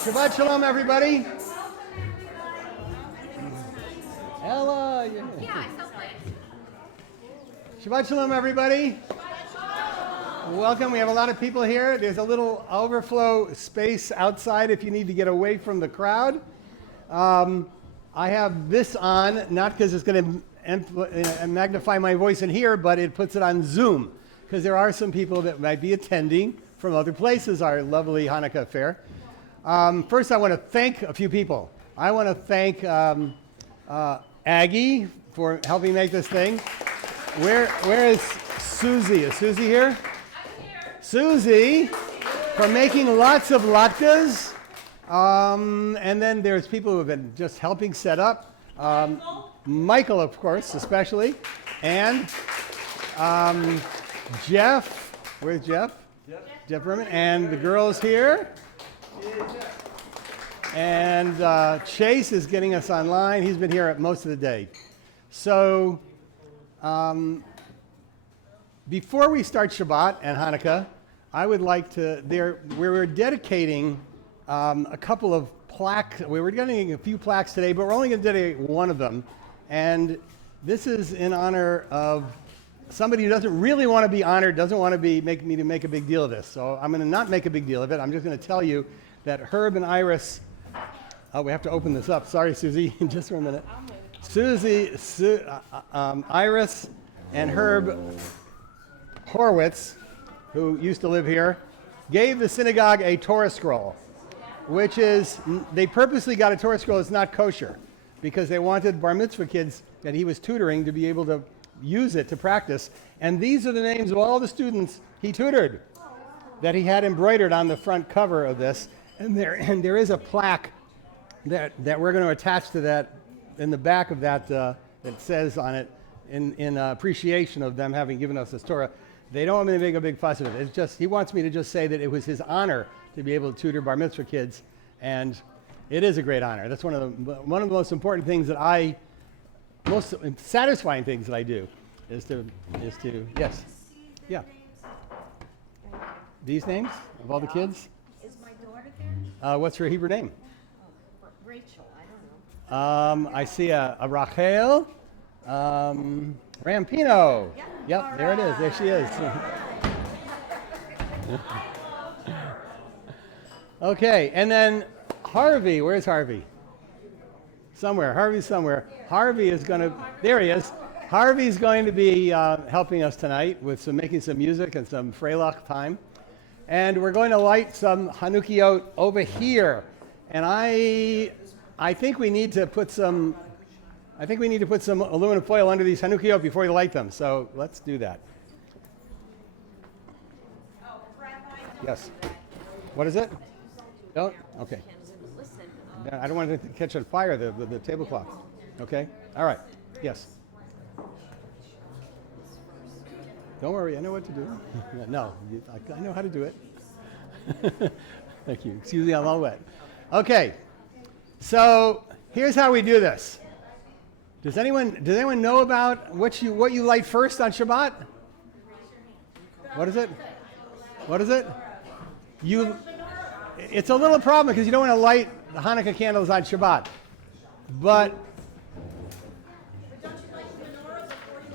Shabbat shalom, everybody. Ella. Yeah. Shabbat shalom, everybody. Welcome. We have a lot of people here. There's a little overflow space outside if you need to get away from the crowd. I have this on, not because it's going to magnify my voice in here, but it puts it on Zoom, because there are some people that might be attending from other places, our lovely Hanukka affair. First, I want to thank a few people. I want to thank Aggie for helping make this thing. Where is Susie? Is Susie here? I'm here. Susie, for making lots of latkes. And then there's people who have been just helping set up. Michael, of course, especially. And Jeff. Where's Jeff? Jeff Berman. And the girls here. And Chase is getting us online. He's been here most of the day. So before we start Shabbat and Hanukkah, I would like to, we're dedicating a couple of plaques. We were getting a few plaques today, but we're only going to dedicate one of them. And this is in honor of somebody who doesn't really want to be honored, doesn't want to make me to make a big deal of this. So I'm going to not make a big deal of it. I'm just going to tell you that Herb and Iris, we have to open this up. Sorry, Susie, just for a minute. Susie, Iris, and Herb Horwitz, who used to live here, gave the synagogue a Torah scroll, which is, they purposely got a Torah scroll that's not kosher, because they wanted bar mitzvah kids that he was tutoring to be able to use it to practice. And these are the names of all the students he tutored that he had embroidered on the front cover of this. And there is a plaque that we're going to attach to that in the back of that that says on it in appreciation of them having given us this Torah. They don't want me to make a big fuss of it. It's just, he wants me to just say that it was his honor to be able to tutor bar mitzvah kids, and it is a great honor. That's one of the most important things that most satisfying things that I do is to yes, yeah. These names of all the kids. Is my daughter there? What's her Hebrew name? Rachel, I don't know. I see a Rachel. Rampino. Yep, there it is. There she is. Okay, and then Harvey. Where's Harvey? Somewhere. Harvey's somewhere. Harvey is going to, there he is. Harvey's going to be helping us tonight with making some music and some Freilach time. And we're going to light some Hanukkiot over here. And I think we need to put some aluminum foil under these Hanukkiot before we light them. So let's do that. Yes. What is it? Don't? Okay. I don't want it to catch on fire, the tablecloth. Okay? All right. Yes. Don't worry, I know what to do. No, I know how to do it. Thank you. Excuse me, I'm all wet. Okay. So here's how we do this. Does anyone know about what you light first on Shabbat? What is it? What is it? It's a little problem because you don't want to light the Hanukkah candles on Shabbat. But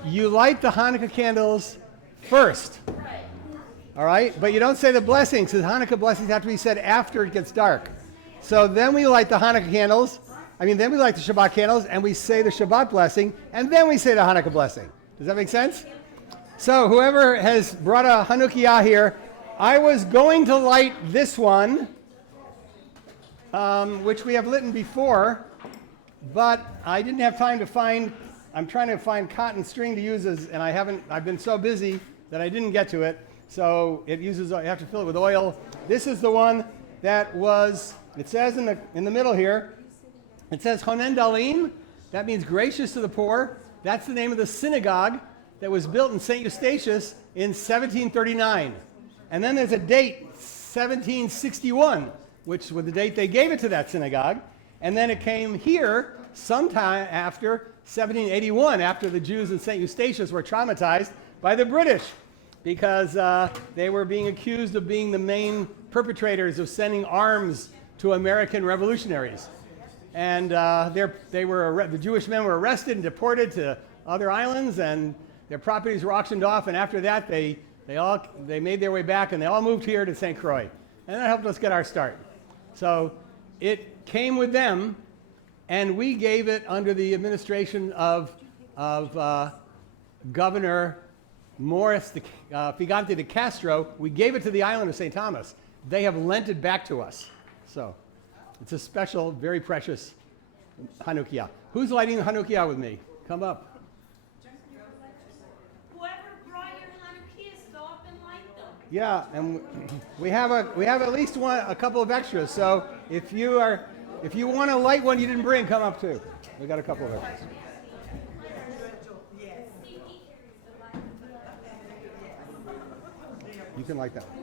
you light the Hanukkah candles first. All right? But you don't say the blessings, because Hanukkah blessings have to be said after it gets dark. So then we light the Hanukkah candles. Then we light the Shabbat candles, and we say the Shabbat blessing, and then we say the Hanukkah blessing. Does that make sense? So whoever has brought a Hanukkiah here, I was going to light this one, which we have lit before, but I didn't have time to find, I'm trying to find cotton string to use and I've been so busy that I didn't get to it. So you have to fill it with oil. This is the one that it says in the middle here, it says Honen Dalim. That means gracious to the poor. That's the name of the synagogue that was built in St. Eustatius in 1739. And then there's a date, 1761, which was the date they gave it to that synagogue. And then it came here sometime after 1781, after the Jews in St. Eustatius were traumatized by the British, because they were being accused of being the main perpetrators of sending arms to American revolutionaries. And the Jewish men were arrested and deported to other islands, and their properties were auctioned off. And after that, they made their way back, and they all moved here to St. Croix. And that helped us get our start. So it came with them, and we gave it under the administration of Governor Morris Figante de Castro. We gave it to the island of St. Thomas. They have lent it back to us. So it's a special, very precious Hanukka. Who's lighting the Hanukka with me? Come up. Whoever brought your Hanukkias, go up and light them. Yeah, and we have at least a couple of extras. So if you want to light one you didn't bring, come up too. We got a couple of extras. You can light that one.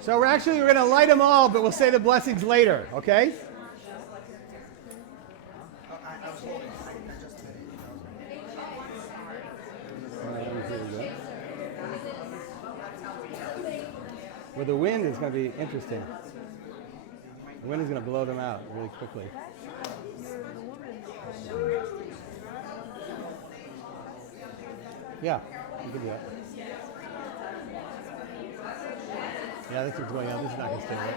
So we're going to light them all, but we'll say the blessings later, okay? Well, the wind is going to be interesting. The wind is going to blow them out really quickly. Yeah, you can do that. Yeah, this is going on. This is not going to stay lit.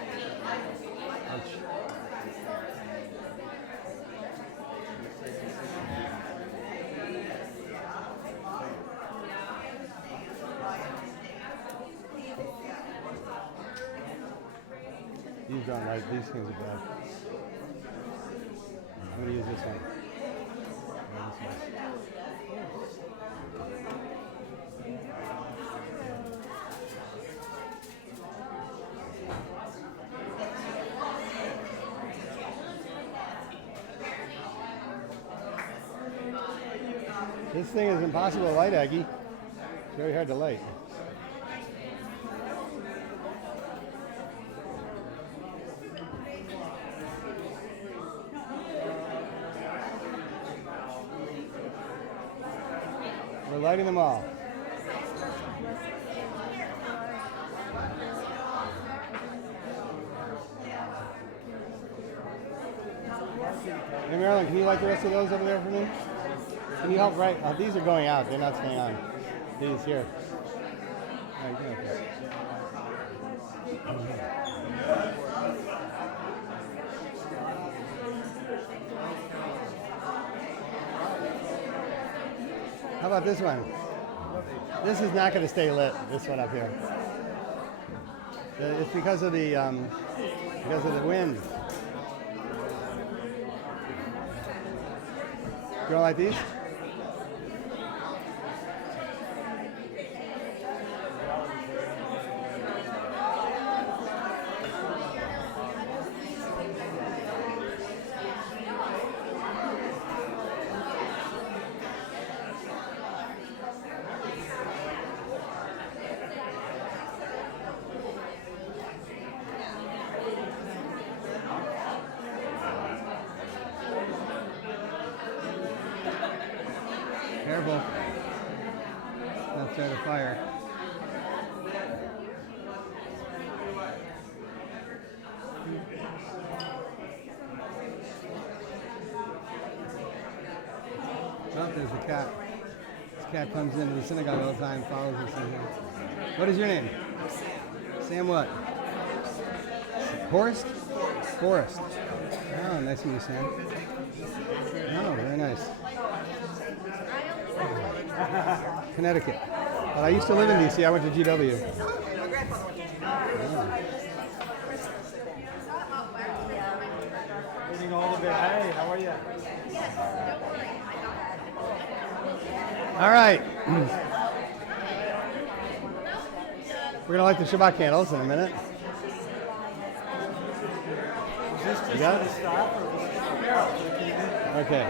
Ouch. These don't like, these things are bad. I'm going to use this one. Yeah, this one. This thing is impossible to light, Aggie. It's very hard to light. We're lighting them all. Hey, Marilyn, can you light the rest of those over there for me? Can you help right? These are going out. They're not staying on. These here. All right, okay. How about this one? This is not going to stay lit. This one up here. It's because of the wind. You don't like these? Careful. Don't start a fire. Oh, there's the cat. This cat comes into the synagogue all the time, follows us in here. What is your name? Sam what? Forrest? Forrest. Oh, nice to meet you, Sam. Oh, very nice. Connecticut. Well, I used to live in D.C. I went to GW. Eating all the way. Hey, how are you? All right. We're going to light the Shabbat candles in a minute. Is this just You got for it? the staff or this is for the TV? Okay.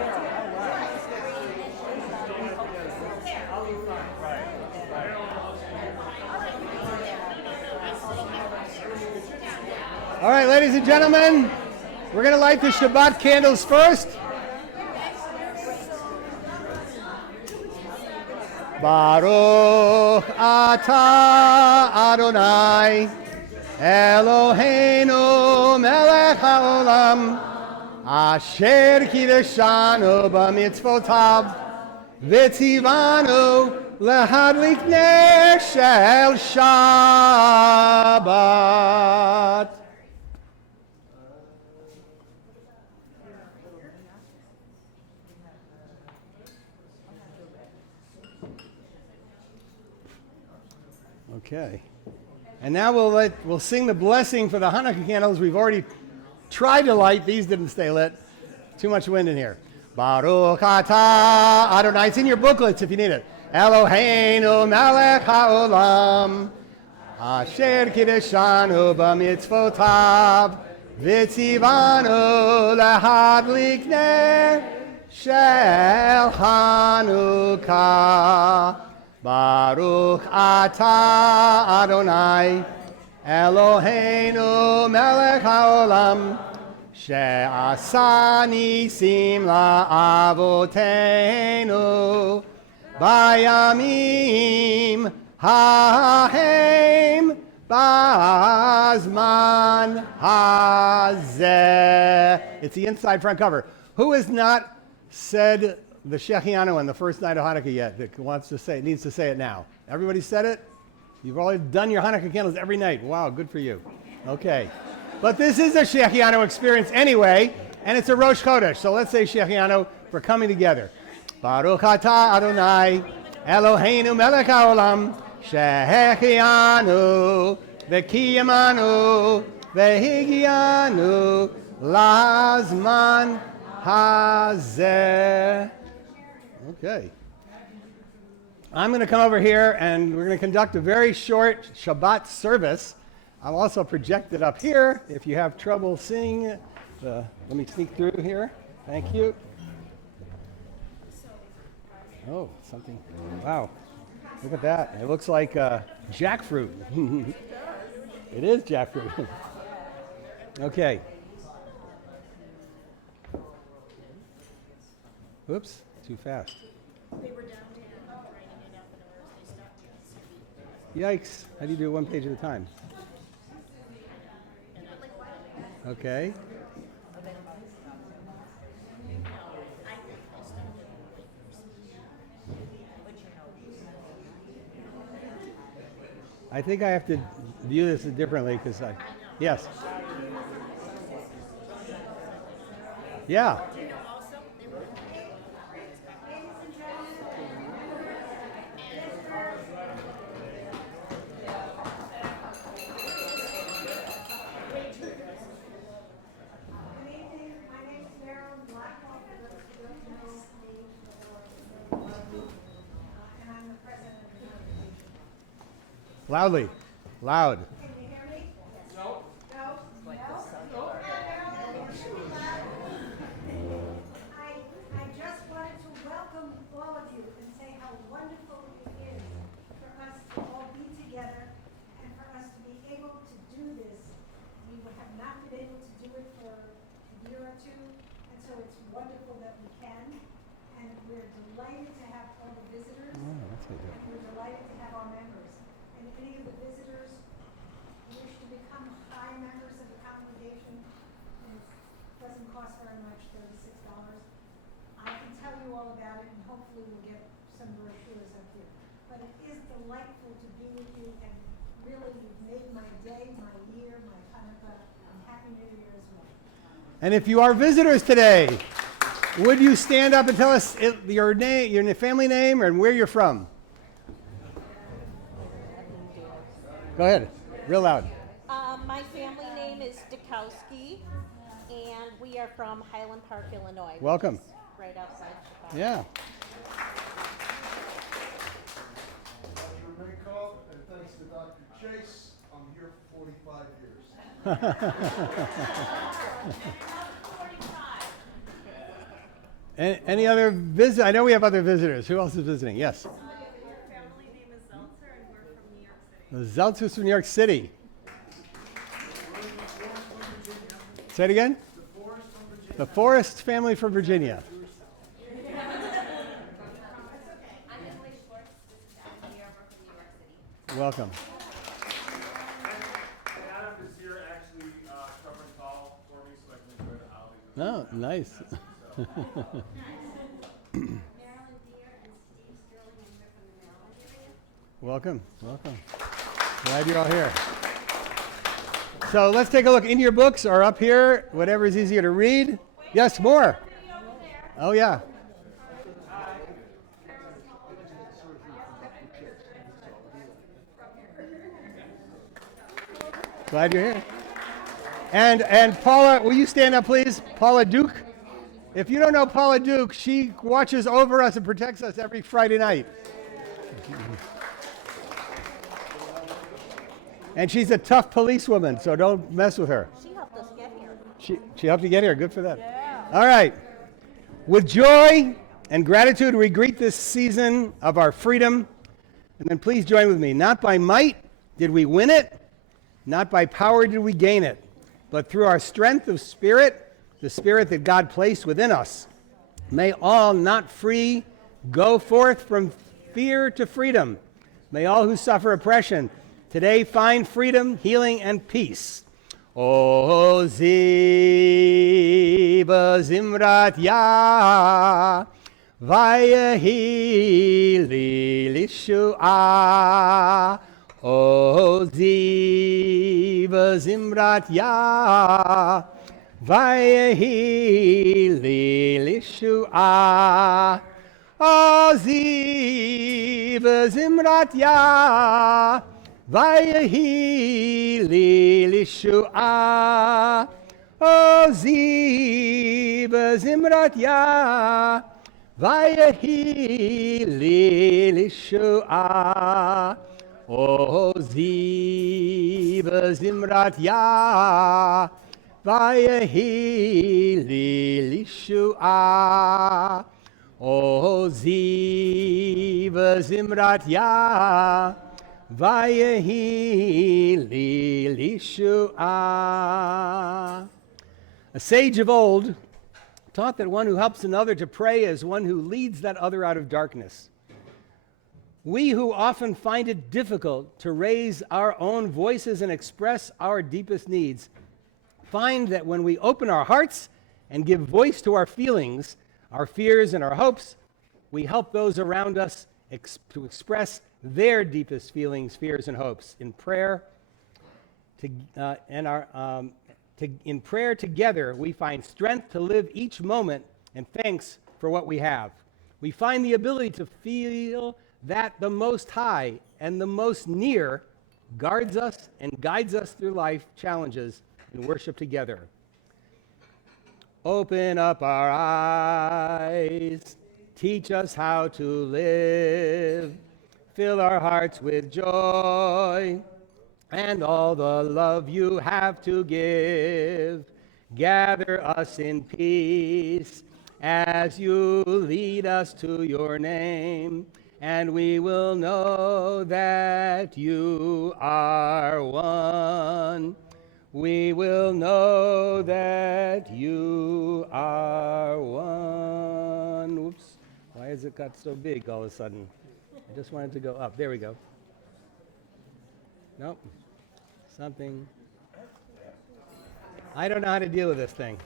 All right, ladies and gentlemen, we're going to light the Shabbat candles first. Baruch atah Adonai Eloheinu melech haolam asher kiddushanu b'mitzvotav v'tzivanu lehadlik ner shel Shabbat. Okay. And now we'll sing the blessing for the Hanukkah candles. We've already tried to light. These didn't stay lit. Too much wind in here. Baruch atah Adonai. It's in your booklets if you need it. Eloheinu melech haolam asher kiddushanu b'mitzvotav v'tzivanu lehadlik ner shel Hanukka. Baruch atah Adonai Eloheinu melech haolam she'asa nisim la'avoteinu bayamim hahem bazman hazeh. It's the inside front cover. Who has not said the Shechianu on the first night of Hanukkah yet that wants to say it, needs to say it now? Everybody said it? You've already done your Hanukkah candles every night. Wow, good for you. Okay. But this is a Shechianu experience anyway, and it's a Rosh Chodesh. So let's say Shechianu for coming together. Baruch atah Adonai Eloheinu melech haolam shechianu v'kiyamanu v'higianu lazman hazeh. Okay. I'm going to come over here and we're going to conduct a very short Shabbat service. I'll also project it up here if you have trouble seeing it. Let me sneak through here. Thank you. Oh, something. Wow. Look at that. It looks like jackfruit. It is jackfruit. Okay. Oops, too fast. They were downtown writing it up in orders. They stopped. Yikes. How do you do it one page at a time? Okay. I think I have to view this differently because yes. Yeah. Loudly. Loud. Can you hear me? No. No? No? I just wanted to welcome all of you and say how wonderful it is for us to all be together and for us to be able to do this. We have not been able to do it for a year or two, and so it's wonderful that we can. And we're delighted to have all the visitors, and we're delighted to have our members. And if any of the visitors wish to become high members of the congregation, and it doesn't cost very much, $36. I can tell you all about it, and hopefully we'll get some brochures up here. But it is delightful to be with you, and really you've made my day, my year, my Hanukkah, and Happy New Year as well. And if you are visitors today, would you stand up and tell us your name, your family name, and where you're from? Go ahead, real loud. My family name is Dukowski, and we are from Highland Park, Illinois. which Welcome. is Right outside Chicago. Yeah. Dr. Minkoff, and thanks to Dr. Chase, I'm here for 45 years. Any other visit? I know we have other visitors. Who else is visiting? Yes. Your family name is Zeltzer, and we're from New York City. The Zeltzers from New York City. Say it again. The Forrest family from Virginia. I'm Emily Schwartz. This Welcome. Adam is here actually covering call for me so I can enjoy the holidays. Oh, nice. Marilyn Deere and Steve Sterling, and they're from the Maryland area. Welcome. Welcome. Glad you're all here. So let's take a look. In your books or up here, whatever is easier to read. Yes, more. Oh, yeah. Glad you're here. And Paula, will you stand up, please? Paula Duke. If you don't know Paula Duke, she watches over us and protects us every Friday night. And she's a tough policewoman, so don't mess with her. She helped us get here. She helped you get here. Good for that. All right. With joy and gratitude, we greet this season of our freedom. And then please join with me. Not by might did we win it. Not by power did we gain it. But through our strength of spirit, the spirit that God placed within us. May all not free go forth from fear to freedom. May all who suffer oppression today find freedom, healing, and peace. O ziva zimrat ya, vayehi li lishua. O ziva zimrat ya, vayehi li lishua. O ziva zimrat ya, vayehi li lishua. O ziva zimrat ya, vayehi li lishua. O ziva zimrat ya, vayehi li lishua. O ziva zimrat ya, vayehi li lishua. A sage of old taught that one who helps another to pray is one who leads that other out of darkness. We who often find it difficult to raise our own voices and express our deepest needs find that when we open our hearts and give voice to our feelings, our fears and our hopes, we help those around us to express their deepest feelings, fears, and hopes in prayer. In prayer together, we find strength to live each moment and thanks for what we have. We find the ability to feel that the Most High and the Most Near guards us and guides us through life challenges and worship together. Open up our eyes, teach us how to live, fill our hearts with joy and all the love you have to give. Gather us in peace as you lead us to your name, and we will know that you are one. We will know that you are one. Oops. Why has it got so big all of a sudden? I just wanted to go up. There we go. Nope. Something. I don't know how to deal with this thing.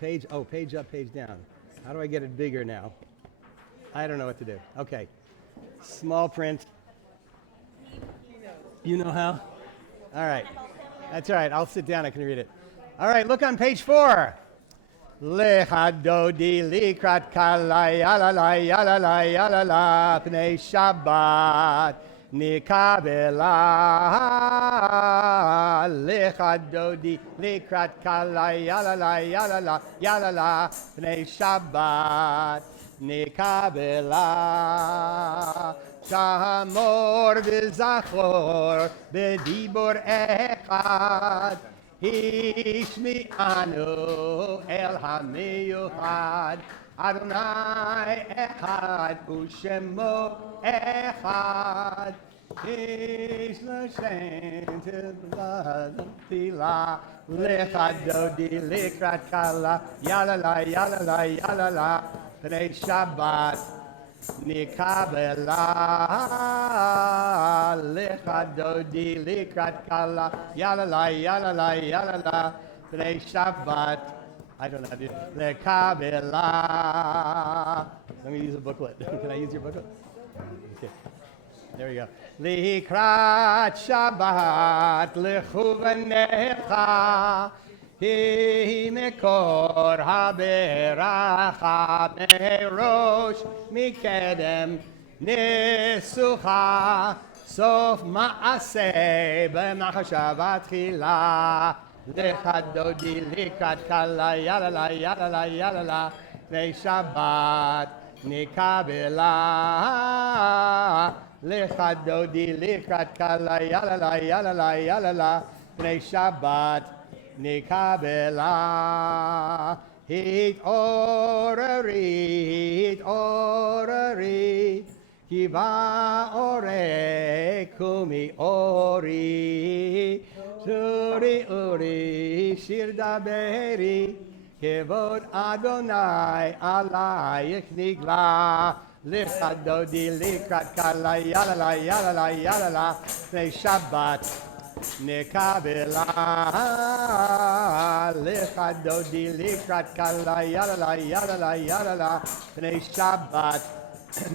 Page up, page down. How do I get it bigger now? I don't know what to do. Okay. Small print. You know how? All right. That's all right. I'll sit down. I can read it. All right. Look on page 4. Lecha dodi likrat kala yalala yalala yalala pnei Shabbat nikabela. Lecha dodi likrat kala yalala yalala yalala pnei Shabbat nikabela. Shamor v'zachor b'dibor echad Hishmi'anu el hamiyuchad Adonai echad u'shemo echad Ish l'shem tefila Lecha dodi likrat kala Yalala yalala yalala Pnei Shabbat נקבלה לך דודי לקראת קלה, יאללה, יאללה, יאללה, בני שבת. I don't know how to do it. לקבלה. Let me use a booklet. Can I use your booklet? Okay. There we go. לקראת שבת לכו בניך, היא מקור הברכה, מראש מקדם ניסוחה, סוף מעשה במחשבה תחילה. לך דודי לקראת קלה, יאללה, יאללה, יאללה, בני שבת נקבלה. לך דודי לקראת קלה, יאללה, יאללה, יאללה, בני שבת נקבלה. התעוררי, התעוררי, כי באורי קומי אורי, צורי אורי, שיר דברי, כבוד אדוני עלייך נגלה. לך דודי לקראת קלה, יאללה, יאללה, יאללה, בני שבת נקבלה. לך דודי לקראת קלה, יאללה, יאללה, יאללה, בני שבת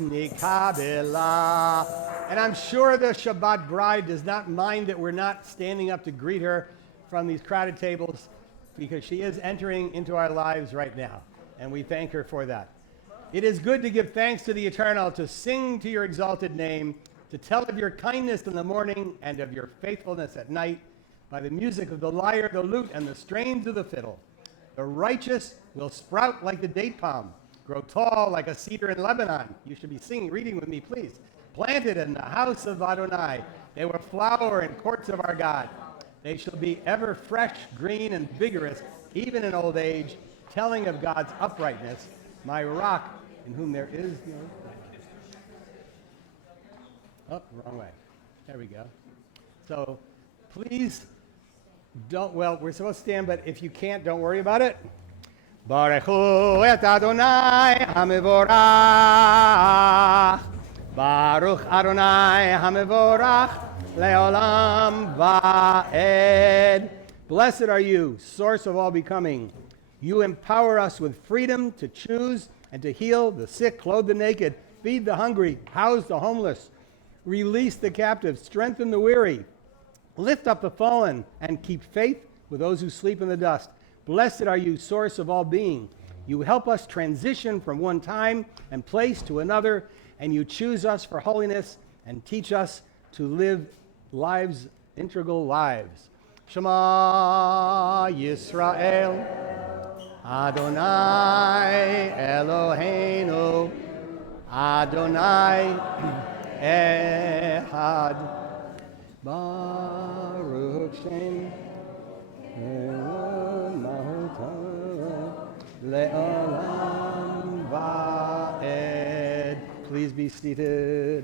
נקבלה. And I'm sure the Shabbat bride does not mind that we're not standing up to greet her from these crowded tables, because she is entering into our lives right now, and we thank her for that. It is good to give thanks to the Eternal, to sing to your exalted name, to tell of your kindness in the morning and of your faithfulness at night, by the music of the lyre, the lute, and the strains of the fiddle. The righteous will sprout like the date palm, grow tall like a cedar in Lebanon. You should be singing, reading with me, please. Planted in the house of Adonai, they will flower in courts of our God. They shall be ever fresh, green, and vigorous, even in old age, telling of God's uprightness, my rock, in whom there is no... Oh, wrong way. There we go. So please don't, well, we're supposed to stand, but if you can't, don't worry about it. Baruch hu et Adonai HaMevorach. Baruch Adonai HaMevorach leolam va'ed. Blessed are you, source of all becoming. You empower us with freedom to choose and to heal the sick, clothe the naked, feed the hungry, house the homeless, release the captive, strengthen the weary, lift up the fallen, and keep faith with those who sleep in the dust. Blessed are you, source of all being. You help us transition from one time and place to another, and you choose us for holiness and teach us to live lives, integral lives. Shema Yisrael, Adonai Eloheinu, Adonai Echad, Baruch Shem Le'olam Va'ed. Please be seated.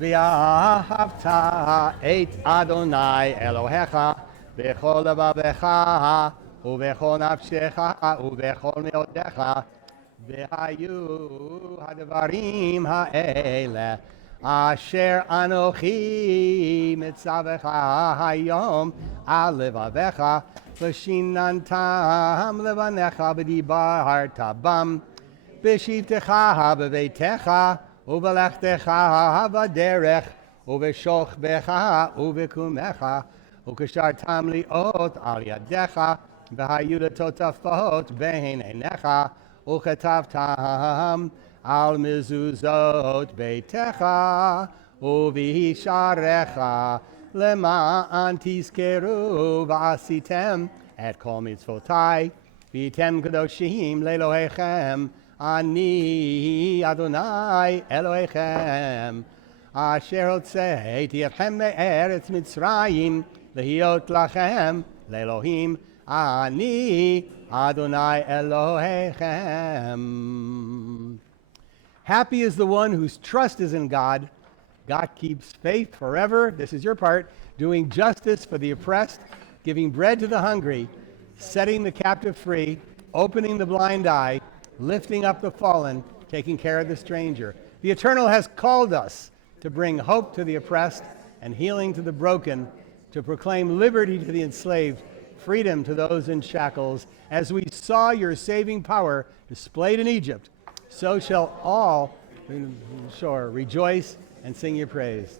V'ahavta et Adonai Elohecha b'chol levavecha ובכל נפשך ובכל מאודיך, והיו הדברים האלה אשר אנוכי מצווך היום על לבביך, ושיננתם לבניך ודיברת בם, בשבתך בביתך ובלכתך בדרך ובשוכבך ובקומך, וקשרתם להיות על ידיך, והיו לטוטפות בין עיניך, וכתבתם על מזוזות ביתך ובשעריך, למען תזכרו ועשיתם את כל מצוותי, והייתם קדושים לאלוהיכם, אני אדוני אלוהיכם, אשר הוצאתי אתכם מארץ מצרים, להיות לכם לאלוהים, Ani Adonai Elohechem. Happy is the one whose trust is in God. God keeps faith forever. This is your part. Doing justice for the oppressed, giving bread to the hungry, setting the captive free, opening the blind eye, lifting up the fallen, taking care of the stranger. The Eternal has called us to bring hope to the oppressed and healing to the broken, to proclaim liberty to the enslaved, freedom to those in shackles. As we saw your saving power displayed in Egypt, so shall all shore rejoice and sing your praise.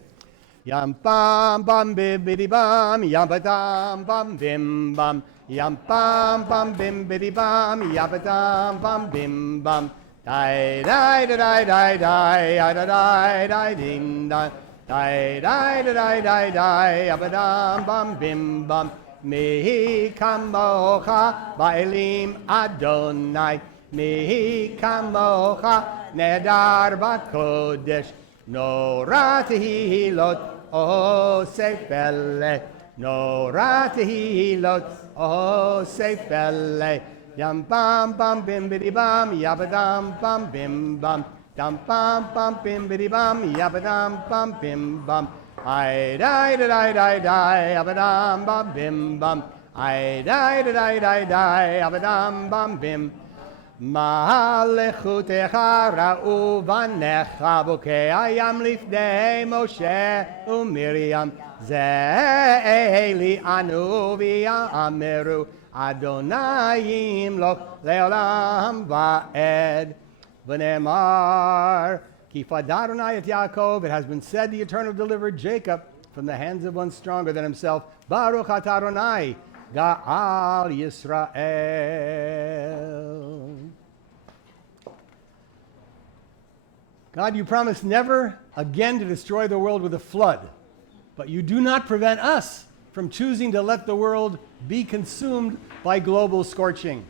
Yam bam bam bim bidi bam, yam ba dam bam bim bam, yam bam bam bim bidi bam, yam ba dam bam bim bam. Die die die die die die die die die ding die die die die die die yam ba dam bam bim bam. Mehi kamocha ba'elim Adonai, mehi kamocha nedar b'kodesh. Nora tehilot osef pele, nora tehilot osef pele. Yam bam bam bim bidi bam, yabadam bam bim bam, dam bam bam bim bidi bam, yabadam bam bim bam. I die da die die die, yabadam bam bim bam. I die da die die die, yabadam bam bim. Ma'alechutecha ra'u vanecha bokei ayam lifnei Moshe u'Miriam ze'eli anu v'ya'ameru Adonai yimloch le'olam va'ed v'nemar ki fad Adonai et Yaakov. It has been said, the Eternal delivered Jacob from the hands of one stronger than himself. Baruch atah Adonai Ga'al Yisrael. God, you promise never again to destroy the world with a flood, but you do not prevent us from choosing to let the world be consumed by global scorching.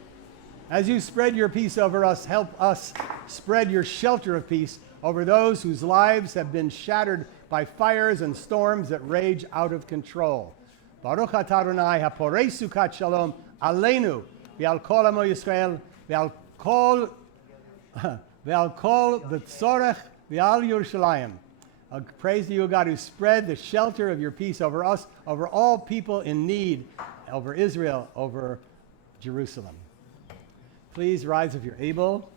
As you spread your peace over us, help us spread your shelter of peace over those whose lives have been shattered by fires and storms that rage out of control. Baruch atah Adonai haporei sukat shalom aleinu v'al kol amo Yisrael v'al kol v'tzorech v'al Yerushalayim. Praise to you, God, who spread the shelter of your peace over us, over all people in need, over Israel, over Jerusalem. Please rise if you're able.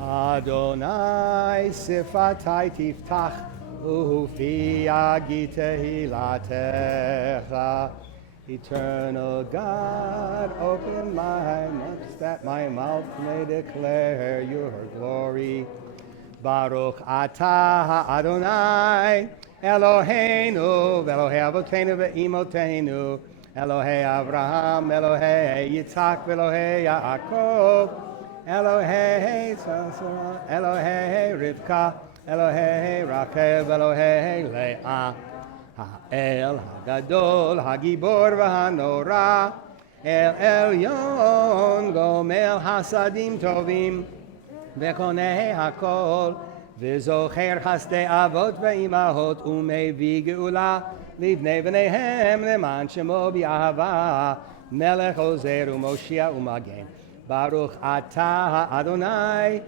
Adonai sifatai tiftach ufi agi tehilatecha. Eternal God, open my lips that my mouth may declare your glory. Baruch atah Adonai Eloheinu v'Elohei Avoteinu v'Imotenu Elohei Avraham, Elohei Yitzhak v'Elohei Yaakov, Elohei Sarah, Elohei Rivka, Elohei Rachel v'Elohei Leah. Ha'el ha'gadol ha'gibor v'ha'nora El Elyon gomel hasadim tovim v'konei hakol v'zocher chasdei avot v'imahot u'mevi geula livnei v'neihem leman shemo b'ahava melech ozer u'moshia u'magen Baruch atah Adonai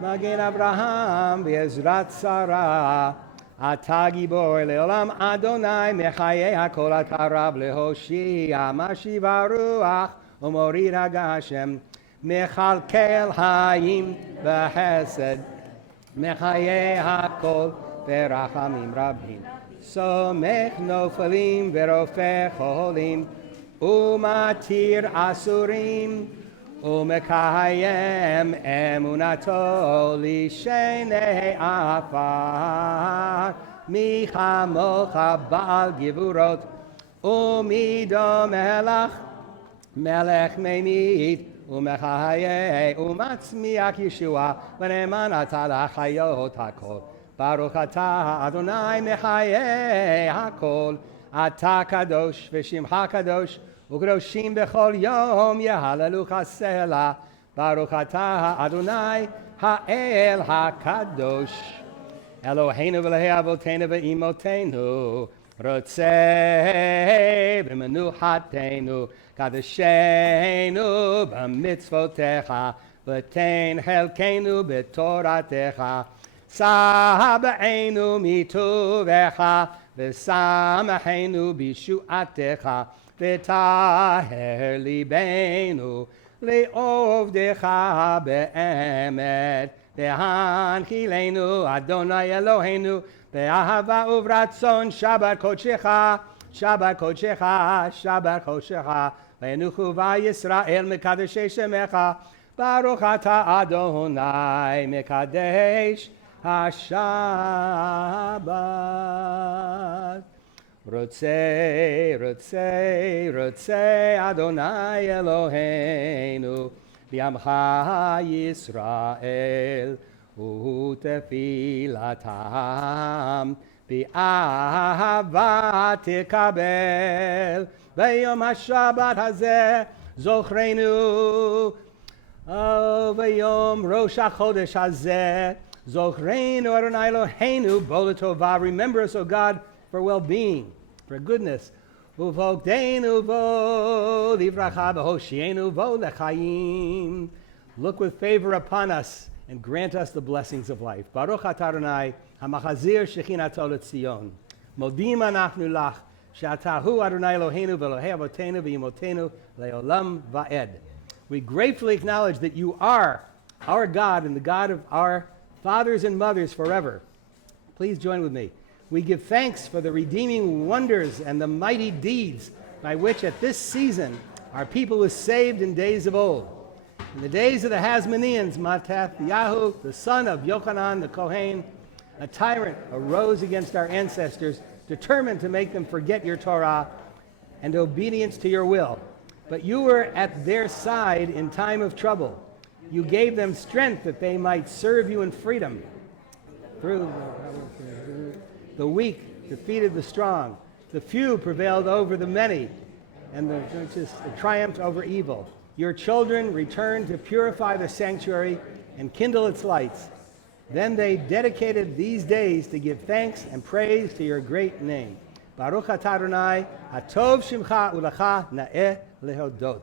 magen Abraham v'ezrat Sarah Ata gibor leolam Adonai mechayei hakol ata rab lehoshia mashiv haruach umorid hagashem mechalkel hayim v'hesed mechayei hakol v'rachamim rabim somech nofalim v'rofeh cholim umatir asurim umekayem emunato lishenei afar michamocha baal givurot umido melech memit umechayei umatzmiach Yeshua v'neman atah lachayot hakol Baruch atah Adonai mechayei hakol atah kadosh v'shimcha kadosh U'kadoshim b'chol yom yehallelu chasela Baruch atah Adonai ha'el ha'kadosh Eloheinu v'Elohei avoteinu v'imotenu rotzei b'menuchatenu kadeshenu b'mitzvotecha v'tein chelkenu b'toratecha sabeinu mituvecha v'samachenu b'shuatecha v'taher libenu le'ovdecha be'emet v'hanchilenu Adonai Eloheinu be'ahava uvratzon Shabbat kodshecha Shabbat kodshecha Shabbat kodshecha ve'nuchu va'Yisrael mekadeshei shemecha Baruch ata Adonai mekadesh HaShabbat. Rotzei, rotzei, rotzei Adonai Eloheinu B'yamcha Yisrael U'tefilatam B'ahava tikabel B'yom HaShabbat hazeh Zochreinu V'yom Rosh HaChodesh hazeh Zochreinu Adonai Eloheinu Bo l'tovah. Remember us, O God, for well-being, for goodness. Uvogdeinu vo livracha v'hoshienu vo lechayim. Look with favor upon us and grant us the blessings of life. Baruch atah Adonai hamachazir shechinato l'tzion. Modim anachnu lach she'atahu Adonai Eloheinu v'Elohei avotenu v'yimotenu le'olam va'ed. We gratefully acknowledge that you are our God and the God of our fathers and mothers forever. Please join with me. We give thanks for the redeeming wonders and the mighty deeds by which at this season our people was saved in days of old. In the days of the Hasmoneans, Mattathiyahu, the son of Yochanan the Kohen, a tyrant arose against our ancestors, determined to make them forget your Torah and obedience to your will. But you were at their side in time of trouble. You gave them strength that they might serve you in freedom. Through the weak defeated the strong. The few prevailed over the many, and the triumphed over evil. Your children returned to purify the sanctuary and kindle its lights. Then they dedicated these days to give thanks and praise to your great name. Baruch atah Adonai, hatov shimcha u'lecha na'eh lehodot.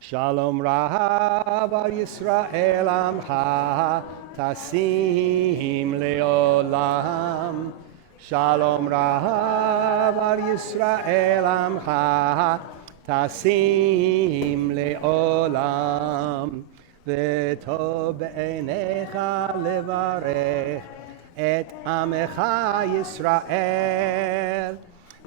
Shalom Rav al Yisrael amcha tasim leolam. Shalom Rav al Yisrael amcha tasim leolam. V'tov be'enecha levarech et amecha Yisrael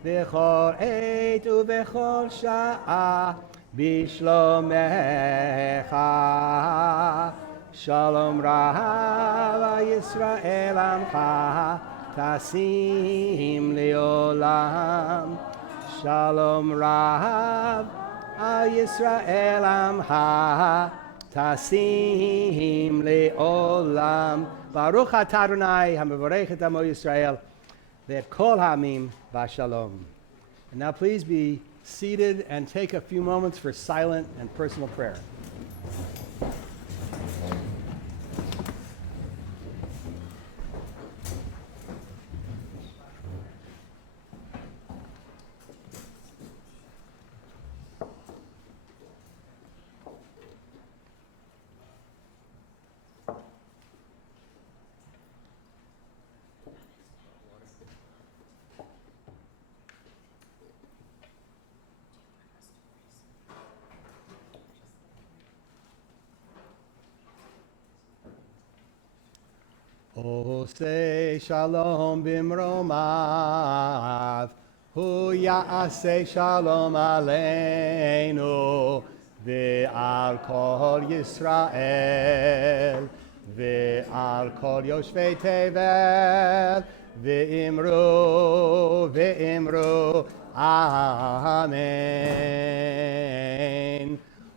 v'chol eit u'v'chol sha'a bishlomecha. Shalom Rav Yisrael amcha tasim leolam. Shalom Rav Yisrael amcha tasim leolam. Baruch atah Adonai hamavorech et amo Yisrael ve'et kol ha'amim v'shalom. And now please be seated and take a few moments for silent and personal prayer. Osei shalom bimromav, hu ya'aseh shalom aleinu, ve'al kol Yisrael, ve'al kol yoshvei Tevet, ve'imru, amen.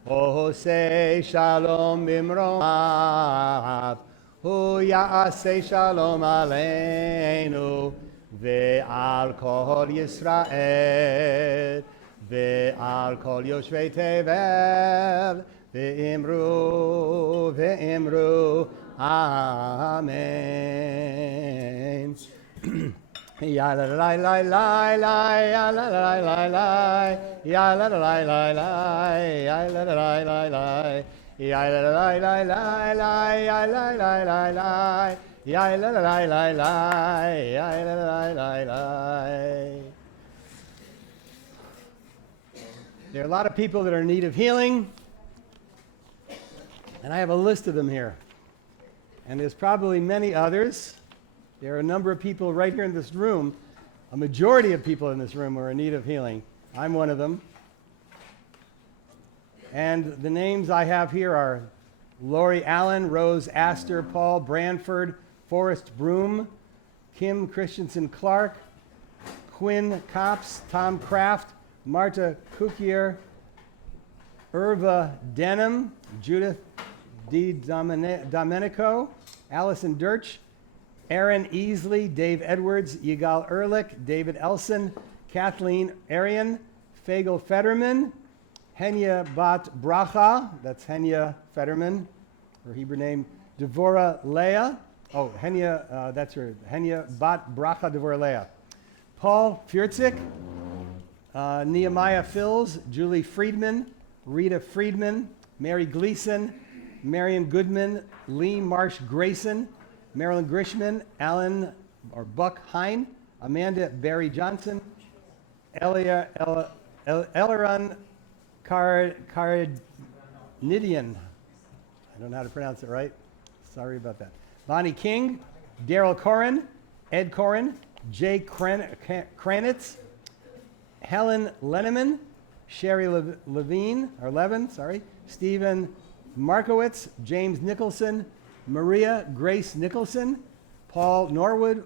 Osei shalom bimromav, hu ya'aseh shalom aleinu ve'al kol Yisrael ve'al kol yoshvei Tevel ve'imru amen. Ya la la la la la ya la la la la ya la la la la la ya la la la la la ya la la la la la ya la la la la ya la la la la la ya la la la la. There are a lot of people that are in need of healing, and I have a list of them here. And there's probably many others. There are a number of people right here in this room, a majority of people in this room who are in need of healing. I'm one of them. And the names I have here are Lori Allen, Rose Astor, Paul Branford, Forrest Broom, Kim Christensen Clark, Quinn Copps, Tom Kraft, Marta Kukier, Irva Denham, Judith D. Domenico, Allison Dirch, Aaron Easley, Dave Edwards, Yigal Ehrlich, David Elson, Kathleen Arian, Fagel Fetterman, Henya Bat Bracha, that's Henya Fetterman, her Hebrew name, Devorah Leah, Henya, that's her, Henya Bat Bracha Devorah Leah, Paul Furtzik, Nehemiah Fills, Julie Friedman, Rita Friedman, Mary Gleason, Marion Goodman, Lee Marsh Grayson, Marilyn Grishman, Alan or Buck Hine, Amanda Barry Johnson, Eleron Carnidian. I don't know how to pronounce it right. Sorry about that. Bonnie King, Daryl Corin, Ed Corin, Jay Kranitz, Helen Lenneman, Sherry Levine, Stephen Markowitz, James Nicholson, Maria Grace Nicholson, Paula Norwood,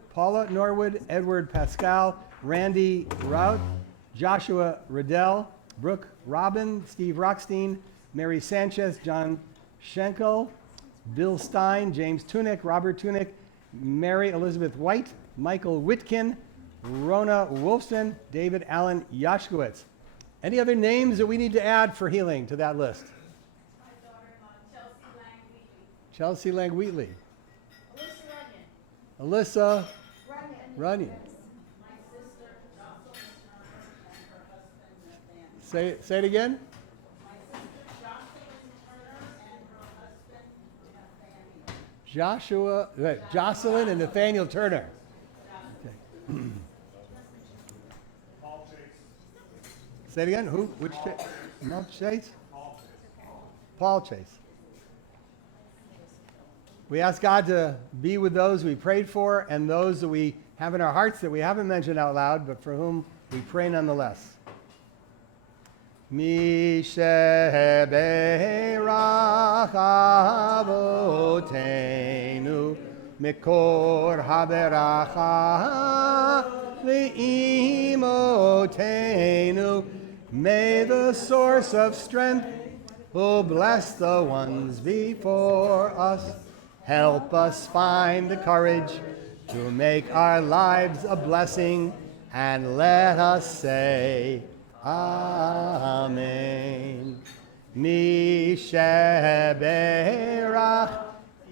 Edward Pascal, Randy Rout, Joshua Riddell, Brooke Robin, Steve Rockstein, Mary Sanchez, John Schenkel, Bill Stein, James Tunick, Robert Tunick, Mary Elizabeth White, Michael Whitkin, Rona Wolfson, David Allen Yashkowitz. Any other names that we need to add for healing to that list? My daughter-in-law, Chelsea Lang Wheatley. Chelsea Lang Wheatley. Alyssa Runyon. My sister, Jocelyn Turner, and her husband, Nathaniel. Say it again. My sister, Jocelyn Turner, and her husband, Nathaniel. Jocelyn and Nathaniel Turner. Okay. Paul Chase. Say it again. Who? Which Chase? Moch Chase? Paul Chase. We ask God to be with those we prayed for and those that we have in our hearts that we haven't mentioned out loud, but for whom we pray nonetheless. Mi sheberach avotenu mikor haberacha le'imotenu. May the source of strength who bless the ones before us help us find the courage to make our lives a blessing, and let us say Amen. Mi sheberach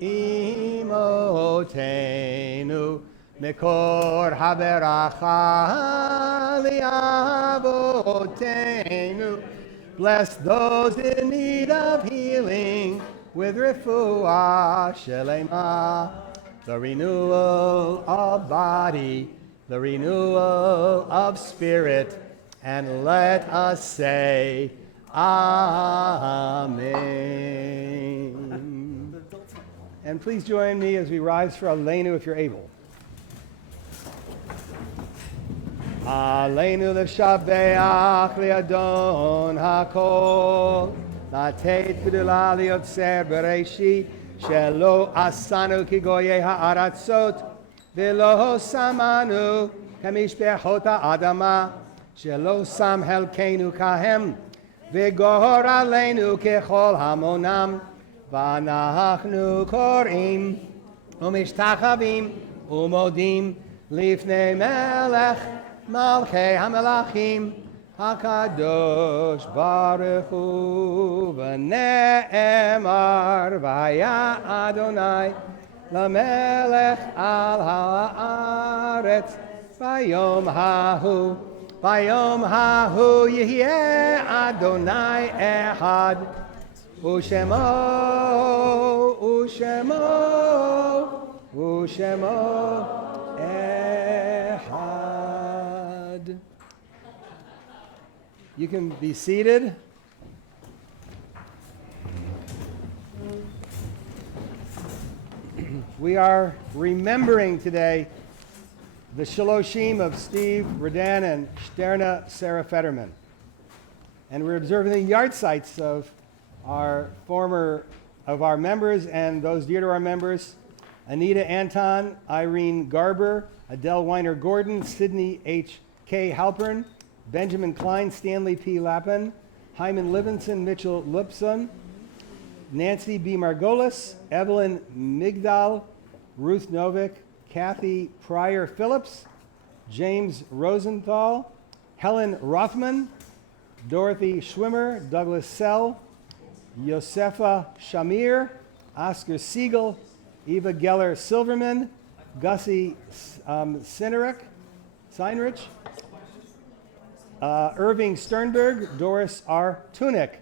imotenu mikor haberacha li'avotenu. Bless those in need of healing with refuah shelema, the renewal of body, the renewal of spirit, and let us say Amen. And please join me as we rise for Aleinu if you're able. Aleinu l'shabeach li'adon hakol, לתת גדולה ליוצר בראשית, שלא עשנו כגויי הארצות, ולא שמנו כמשפחות האדמה, שלא שם חלקנו כהם, וגורלנו ככל המונם, ואנחנו קוראים ומשתחווים ומודים לפני מלך מלכי המלכים, הקדוש ברוך הוא, ונאמר והיה אדוני למלך על הארץ ביום ההוא יהיה אדוני אחד, ושמו אחד. You can be seated. We are remembering today the Shaloshim of Steve Redan and Sterna Sarah Fetterman. And we're observing the yard sites of our members and those dear to our members: Anita Anton, Irene Garber, Adele Weiner Gordon, Sydney H. K. Halpern, Benjamin Klein, Stanley P. Lappin, Hyman Livingston, Mitchell Lipson, Nancy B. Margolis, Evelyn Migdal, Ruth Novick, Kathy Pryor Phillips, James Rosenthal, Helen Rothman, Dorothy Schwimmer, Douglas Sell, Josefa Shamir, Oscar Siegel, Eva Geller Silverman, Gussie Seinrich, Irving Sternberg, Doris R. Tunick,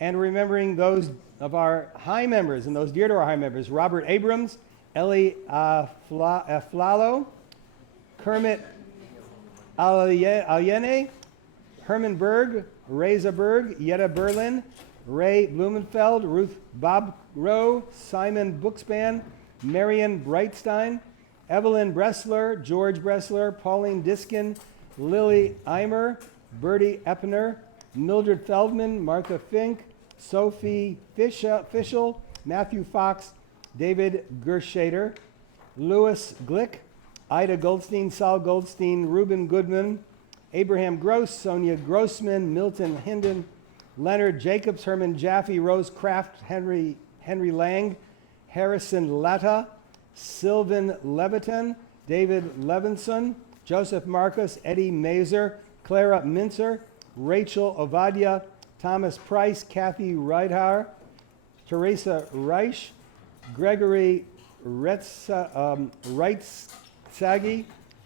and remembering those of our high members and those dear to our high members: Robert Abrams, Ellie Flalo, Kermit Alyene, Herman Berg, Reza Berg, Yetta Berlin, Ray Blumenfeld, Ruth Bob Rowe, Simon Bookspan, Marion Breitstein, Evelyn Bressler, George Bressler, Pauline Diskin, Lily Eimer, Bertie Eppner, Mildred Feldman, Martha Fink, Sophie Fischel, Matthew Fox, David Gershader, Louis Glick, Ida Goldstein, Sal Goldstein, Reuben Goodman, Abraham Gross, Sonia Grossman, Milton Hinden, Leonard Jacobs, Herman Jaffe, Rose Kraft, Henry Lang, Harrison Latta, Sylvan Leviton, David Levinson, Joseph Marcus, Eddie Mazer, Clara Mincer, Rachel Ovadia, Thomas Price, Kathy Reithar, Teresa Reich, Gregory Reitzsagi,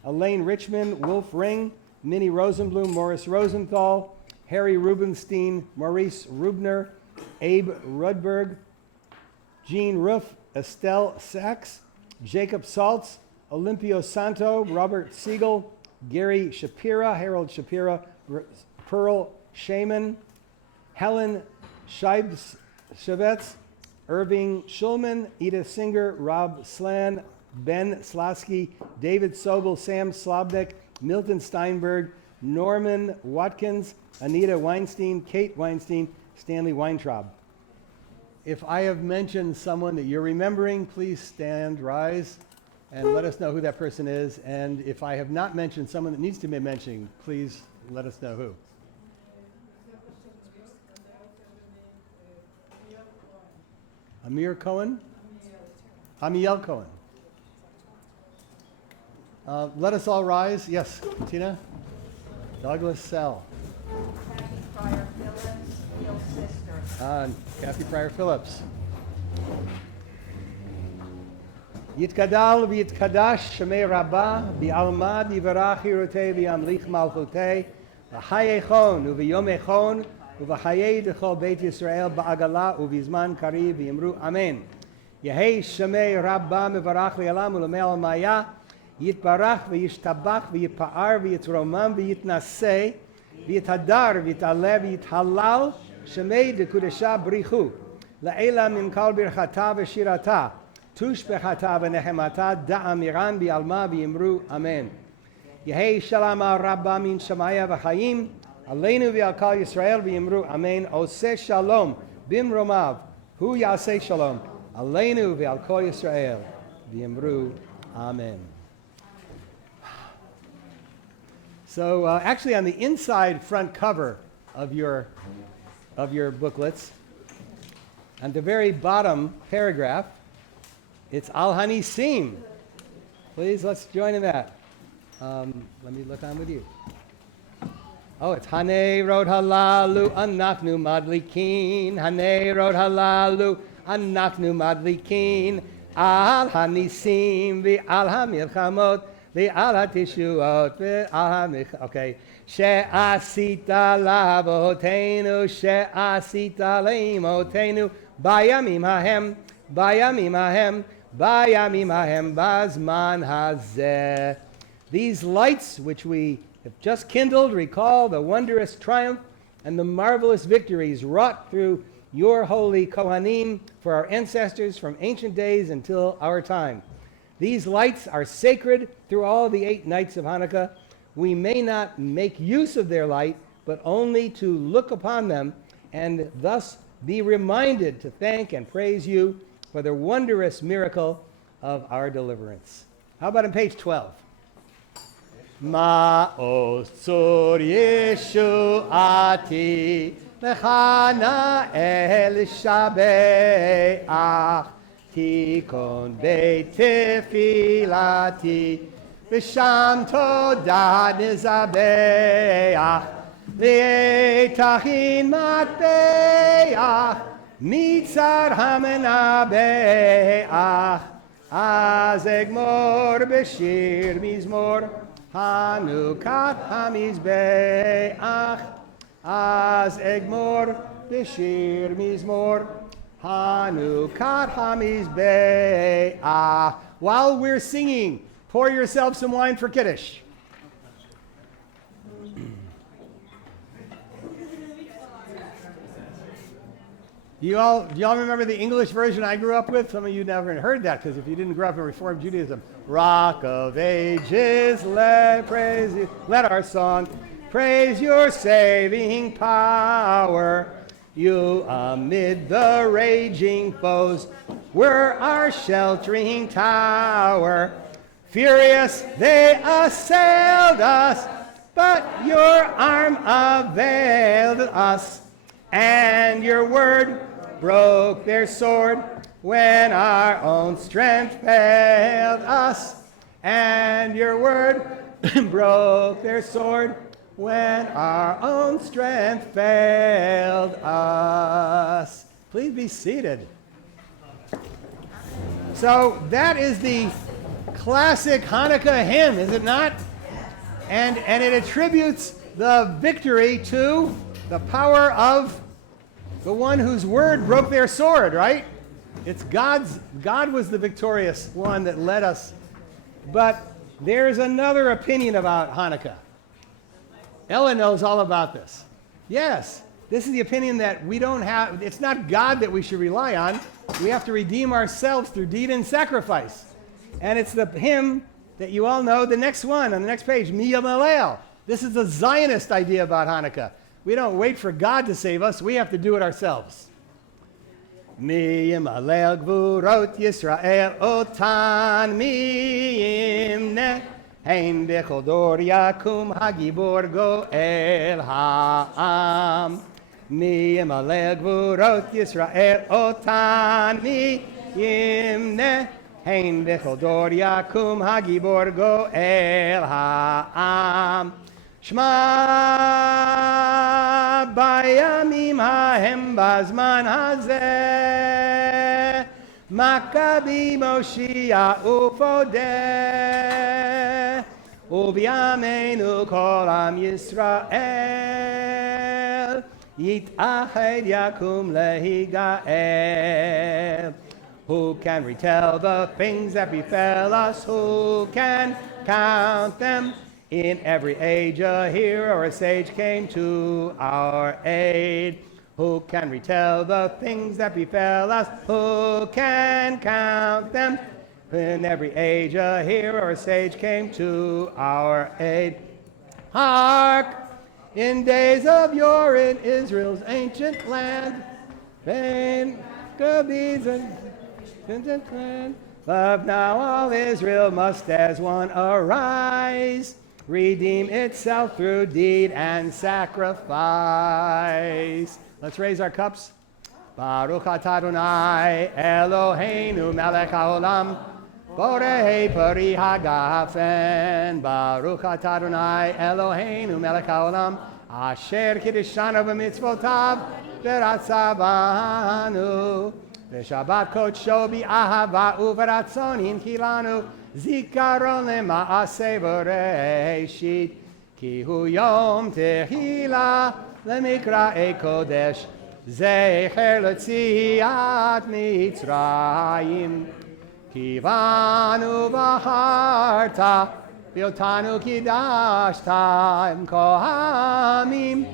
Elaine Richmond, Wolf Ring, Minnie Rosenblum, Morris Rosenthal, Harry Rubenstein, Maurice Rubner, Abe Rudberg, Jean Ruff, Estelle Sachs, Jacob Saltz, Olympio Santo, Robert Siegel, Gary Shapira, Harold Shapira, Pearl Shaman, Helen Scheibetz, Irving Schulman, Edith Singer, Rob Slan, Ben Slasky, David Sobel, Sam Slobnick, Milton Steinberg, Norman Watkins, Anita Weinstein, Kate Weinstein, Stanley Weintraub. If I have mentioned someone that you're remembering, please stand, rise, and let us know who that person is. And if I have not mentioned someone that needs to be mentioned, please let us know who. Amir Cohen? Amiel Cohen. Let us all rise. Yes, Tina? Douglas Sell. Kathy Pryor Phillips, Neil's sister. Kathy Pryor Phillips. Yitkadal v'yitkadash shemei Rabbah bi'almad yivarach hirotei v'yamlich malchutei v'hayechon u'v'yomechon u'v'hayei d'chol Beit Yisrael ba'agala u'v'zman kariv v'yimru Amen. Yehei shemei Rabbah mevarach li'alam u'lemei al-maya yitbarach v'yishtabach v'yipa'ar v'yitromam v'yitnaseh v'yitadar v'yitale v'yithalal shemei d'kudesha brichu la'ela min kal birchata v'shirata tush bechata v'nehemata da'amiran bi'alma v'yimru Amen. Yehei shalom Rabbah min shamaya v'chayim aleinu v'al kal Yisrael v'yimru Amen. Oseh shalom bimromav hu yaseh shalom aleinu v'al kal Yisrael v'yimru Amen. So actually on the inside front cover of your booklets, at the very bottom paragraph, it's Al Hanisim. Please, let's join in that. Let me look on with you. Oh, it's Hanei Rod Halalu Anachnu Madlikin. Hanei Rod Halalu Anachnu Madlikin. Al Hanisim V'al HaMilchamot V'al HaTishuot V'al HaMilchamot. Okay. She'asita la'avotenu She'asita le'imotenu Bayamim hahem Bayamim hahem Bayamim hahem Bazman hazeh. These lights which we have just kindled recall the wondrous triumph and the marvelous victories wrought through your holy Kohanim for our ancestors from ancient days until our time. These lights are sacred through all the 8 nights of Hanukkah. We may not make use of their light, but only to look upon them and thus be reminded to thank and praise you for the wondrous miracle of our deliverance. How about on page 12? Ma'osur Yeshuati Lechana El Shabeach Tikon Beit Tefilati V'sham Todah Nizabeach V'etachin Matbeach Mitzar Hamenabeach Az Egmor B'shir Mizmor Hanukka Hamizbeach Az Egmor B'shir Mizmor Hanukka Hamizbeach. While we're singing, pour yourself some wine for Kiddush. Do you all remember the English version I grew up with? Some of you never heard that, because if you didn't grow up in Reformed Judaism, Rock of Ages, let our song praise your saving power. You amid the raging foes were our sheltering tower. Furious they assailed us, but your arm availed us, and your word broke their sword when our own strength failed us, and your word broke their sword when our own strength failed us. Please be seated. So that is the classic Hanukkah hymn, is it not? And it attributes the victory to the power of the one whose word broke their sword, right? It's God was the victorious one that led us. But there's another opinion about Hanukkah. Ella knows all about this. Yes, this is the opinion that we don't have, it's not God that we should rely on. We have to redeem ourselves through deed and sacrifice. And it's the hymn that you all know, the next one on the next page, Mi Yamalel. This is the Zionist idea about Hanukkah. We don't wait for God to save us. We have to do it ourselves. Mi Yamalel Gvurot Yisrael Otan Mi Yimneh Hein Bechol Dor Yakum Hagibor Goel Ha'am. Mi Yamalel Gvurot Yisrael Otan Mi Yimneh Hein Bechol Dor Yakum Hagibor Goel Ha'am. Shema bayamim hahem bazman hazeh Maccabi Moshia ufodeh Ubiyameinu kol am Yisrael Yit'ached yakum lehigael. Who can retell the things that befell us? Who can count them? In every age a hero or a sage came to our aid. Who can retell the things that befell us? Who can count them? In every age a hero or a sage came to our aid. Hark! In days of yore in Israel's ancient land, vain Gabis and clan. Love now all Israel must as one arise, redeem itself through deed and sacrifice. Let's raise our cups. Baruch atah Adonai Eloheinu melech haolam borei pari hagafen. Baruch atah Adonai Eloheinu melech haolam asher kiddushanu b'mitzvotav v'ratzavanu v'shabbat kodsho bi'ahava uv'ratzon hinkilanu zikaron lema'aseh b'reishit ki hu yom tehila lemikra'ei kodesh zecher letziat mitzrayim kivanu v'harta V'otanu kidashta im kohamim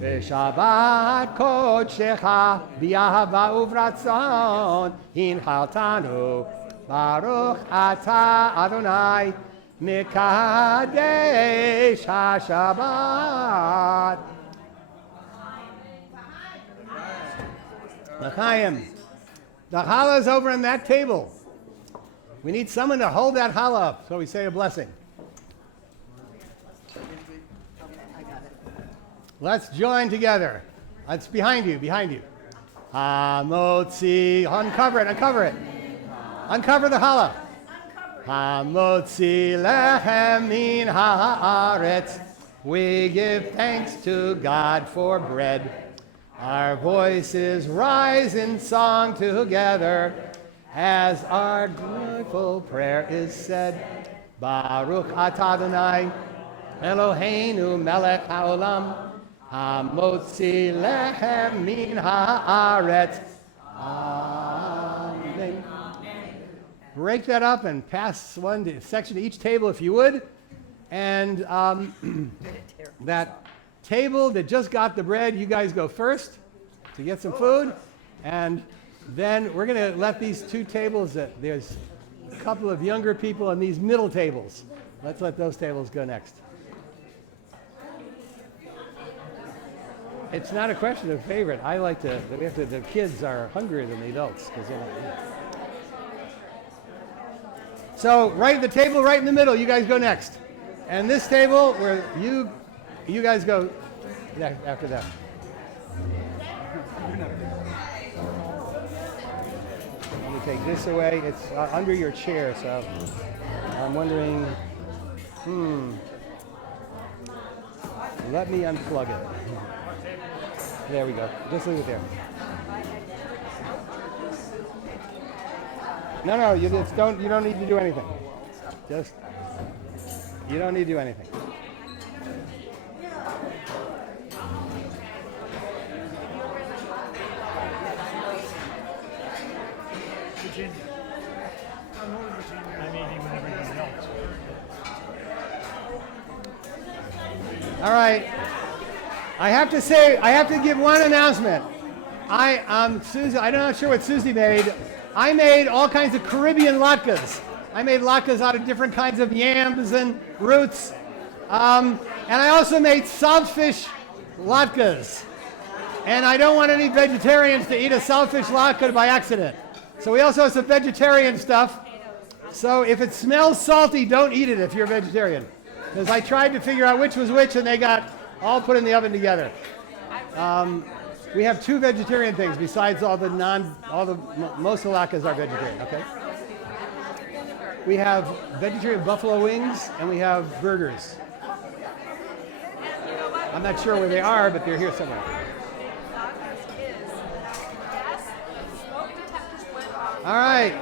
v'shabbat kodshecha b'yahava uvratzon hinchaltanu Baruch ata Adonai mikadesh ha-Shabbat. L'chaim. The challah is over on that table. We need someone to hold that challah up, so we say a blessing. Let's join together. It's behind you, behind you. Hamotzi, uncover it, uncover it. Uncover the challah. Hamotzi lechem min haaretz. We give thanks to God for bread. Our voices rise in song together as our joyful prayer is said. Baruch atah Adonai Eloheinu melech haolam hamotzi lechem min haaretz. Amen. Break that up and pass one section to each table if you would. And that table that just got the bread, you guys go first to get some food. And then we're going to let these two tables, there's a couple of younger people on these middle tables. Let's let those tables go next. It's not a question of favorite. I like to, the kids are hungrier than the adults. So the table right in the middle, you guys go next. And this table where you guys go after that. Let me take this away. It's under your chair, so I'm wondering, let me unplug it. There we go. Just leave it there. No, you don't need to do anything. You don't need to do anything. Virginia. I'm Northern Virginia. I'm eating with everybody else. All right. I have to give one announcement. Susie, I'm not sure what Susie made. I made all kinds of Caribbean latkes. I made latkes out of different kinds of yams and roots. And I also made saltfish latkes. And I don't want any vegetarians to eat a saltfish latke by accident. So we also have some vegetarian stuff. So if it smells salty, don't eat it if you're a vegetarian. Because I tried to figure out which was which, and they got all put in the oven together. We have two vegetarian things besides most latkes are vegetarian, okay? We have vegetarian buffalo wings and we have burgers. I'm not sure where they are, but they're here somewhere. All right.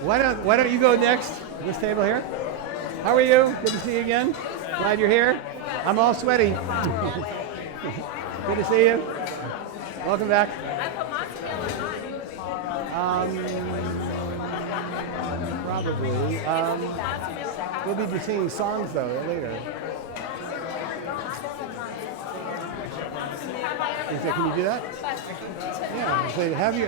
Why don't you go next? This table here. How are you? Good to see you again. Glad you're here. I'm all sweaty. Good to see you. Welcome back. Probably. We'll be singing songs though later. Can you do that? Yeah. So have you.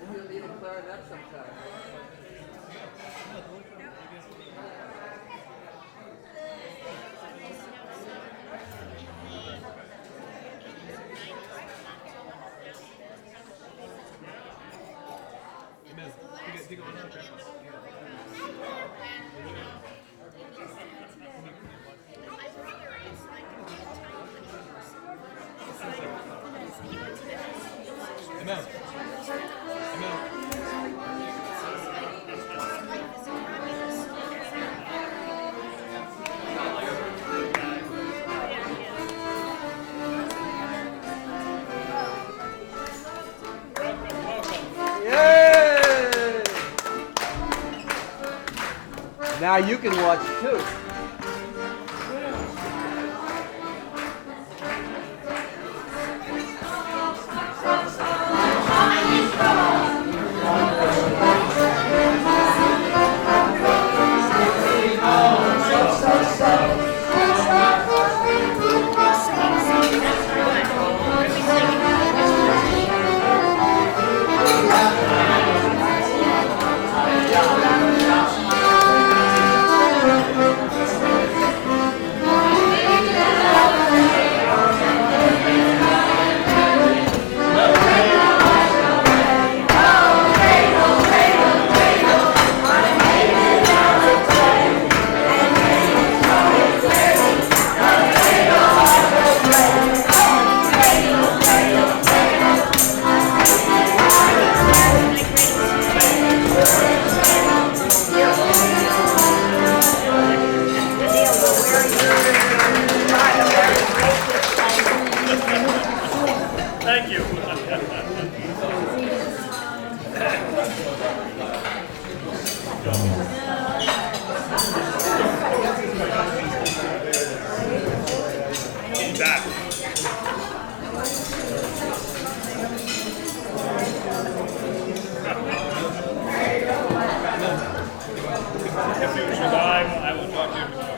Maybe you'll need a clarinet sometime. Yay! Now you can watch too. Thank you. Back. If you survive, I will talk to you tomorrow.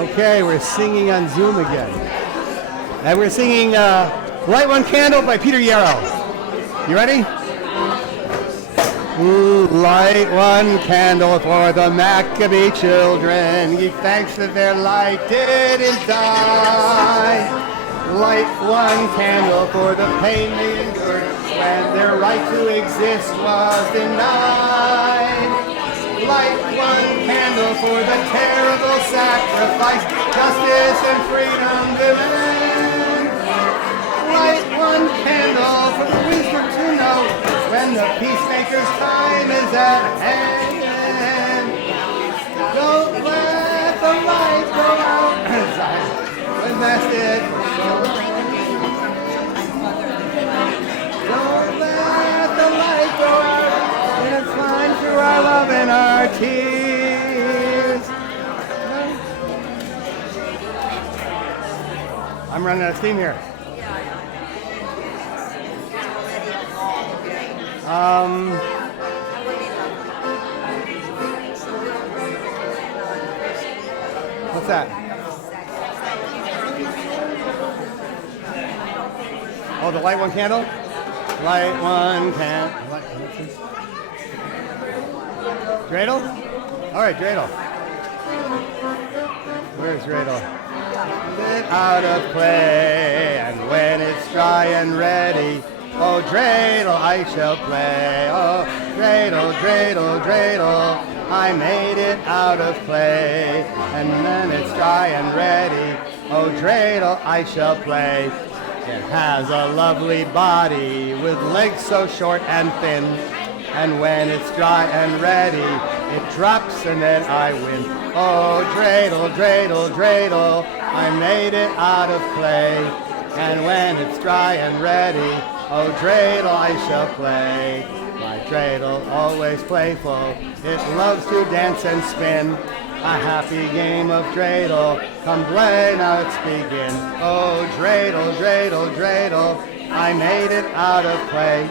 Okay, we're singing on Zoom again. And we're singing Light One Candle by Peter Yarrow. You ready? Light one candle for the Maccabee children. Give thanks that their light didn't die. Light one candle for the pain they endured when their right to exist was denied. Light one candle for the terrible sacrifice justice and freedom demand. Light one candle for the wisdom to know when the peacemaker's time is at hand. Don't let the light go out. When that's it. Don't let the light go out. When it's fine through our love and our tears. I'm running out of steam here. What's that? Oh, the light one candle? Light one candle. Dreidel? All right, Dreidel. Where's Dreidel? Bit out of clay, and when it's dry and ready, oh, dreidel, I shall play. Oh, dreidel, dreidel, dreidel, I made it out of clay. And then it's dry and ready. Oh, dreidel, I shall play. It has a lovely body with legs so short and thin. And when it's dry and ready, it drops and then I win. Oh, dreidel, dreidel, dreidel, I made it out of clay. And when it's dry and ready, oh, dreidel, I shall play. My dreidel, always playful, it loves to dance and spin. A happy game of dreidel, come play, now let's begin. Oh, dreidel, dreidel, dreidel, I made it out of clay.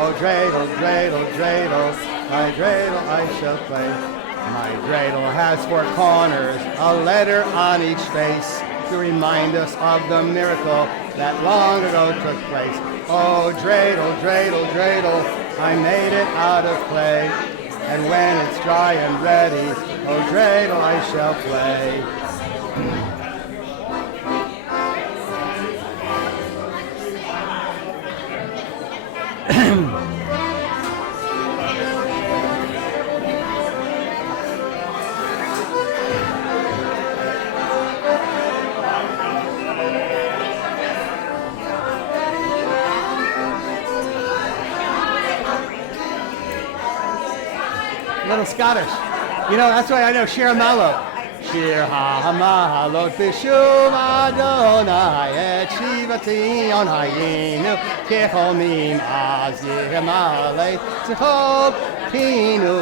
Oh, dreidel, dreidel, dreidel, my dreidel I shall play. My dreidel has four corners, a letter on each face, to remind us of the miracle that long ago took place. Oh, dreidel, dreidel, dreidel, I made it out of clay. And when it's dry and ready, oh, dreidel, I shall play. Little Scottish. You know, that's why I know Shir Malo. Shir ha-ha-ma-ha-lot b'shum Adonai et shivati on hayinu kechomim az yirmalei tzchob pinu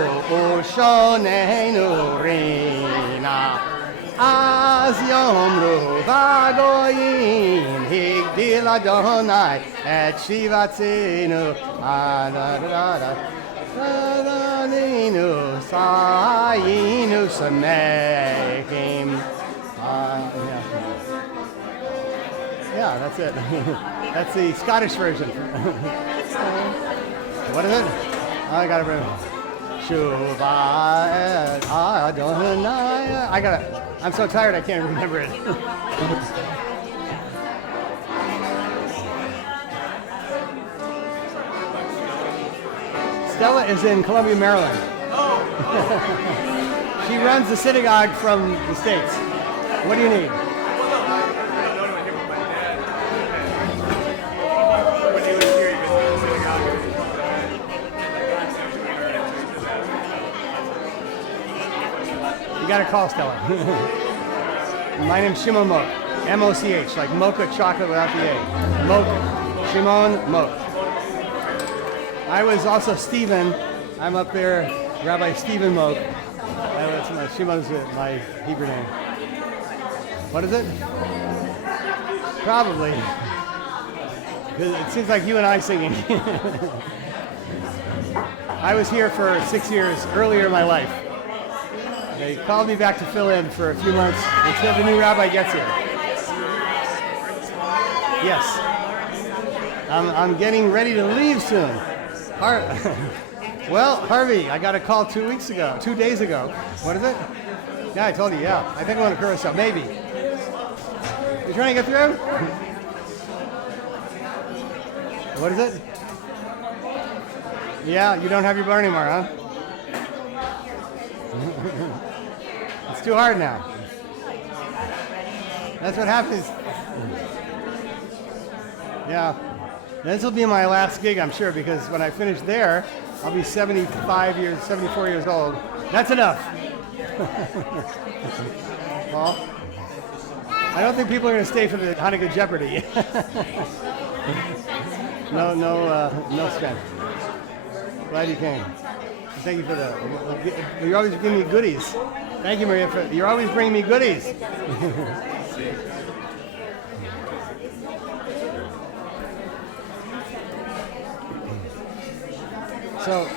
ushonenu rina az yomru vagoyim higdil Adonai et shivatinu adadada Sadaninu Sayinu Samehim. Yeah, that's it. That's the Scottish version. What is it? I got it. Shuvah Adonai. I got it. I'm so tired I can't remember it. Stella is in Columbia, Maryland. She runs the synagogue from the States. What do you need? You gotta call Stella. My name's Shimon Moch. M-O-C-H, like mocha chocolate without the A. Moch. Shimon Moch. I was also Stephen. I'm up there, Rabbi Stephen Moch. Shimon's my Hebrew name. What is it? Probably. It seems like you and I singing. I was here for 6 years earlier in my life. They called me back to fill in for a few months until the new rabbi gets here. Yes. I'm getting ready to leave soon. Well, Harvey, I got a call 2 days ago. What is it? Yeah, I told you, yeah. I think I'm going to Curacao, maybe. You trying to get through? What is it? Yeah, you don't have your bar anymore, huh? It's too hard now. That's what happens. Yeah. This will be my last gig, I'm sure, because when I finish there, I'll be 74 years old. That's enough. Well, I don't think people are going to stay for the Hanukkah Jeopardy. No strength. Glad you came. Thank you for you're always giving me goodies. Thank you, Maria, you're always bringing me goodies. So,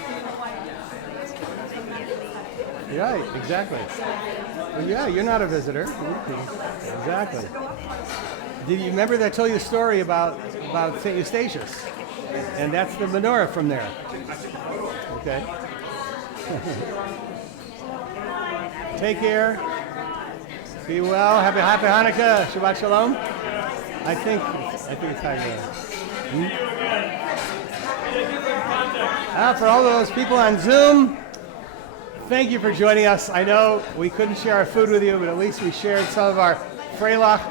right, exactly. Well, yeah, you're not a visitor. Exactly. Did you remember that I told you the story about St. Eustatius? And that's the menorah from there. Okay. Take care. Be well. Happy Hanukkah. Shabbat Shalom. I think it's time to. For all of those people on Zoom, thank you for joining us. I know we couldn't share our food with you, but at least we shared some of our Freilach.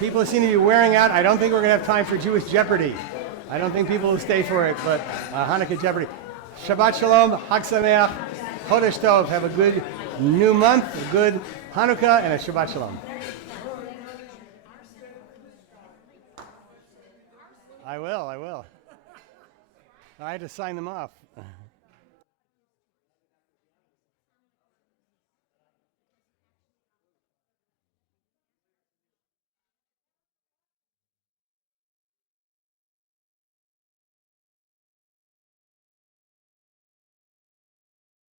People seem to be wearing out. I don't think we're going to have time for Jewish Jeopardy. I don't think people will stay for it, but Hanukkah Jeopardy. Shabbat Shalom, Hag Sameach, Chodesh Tov. Have a good new month, a good Hanukkah, and a Shabbat Shalom. I will. I had to sign them off.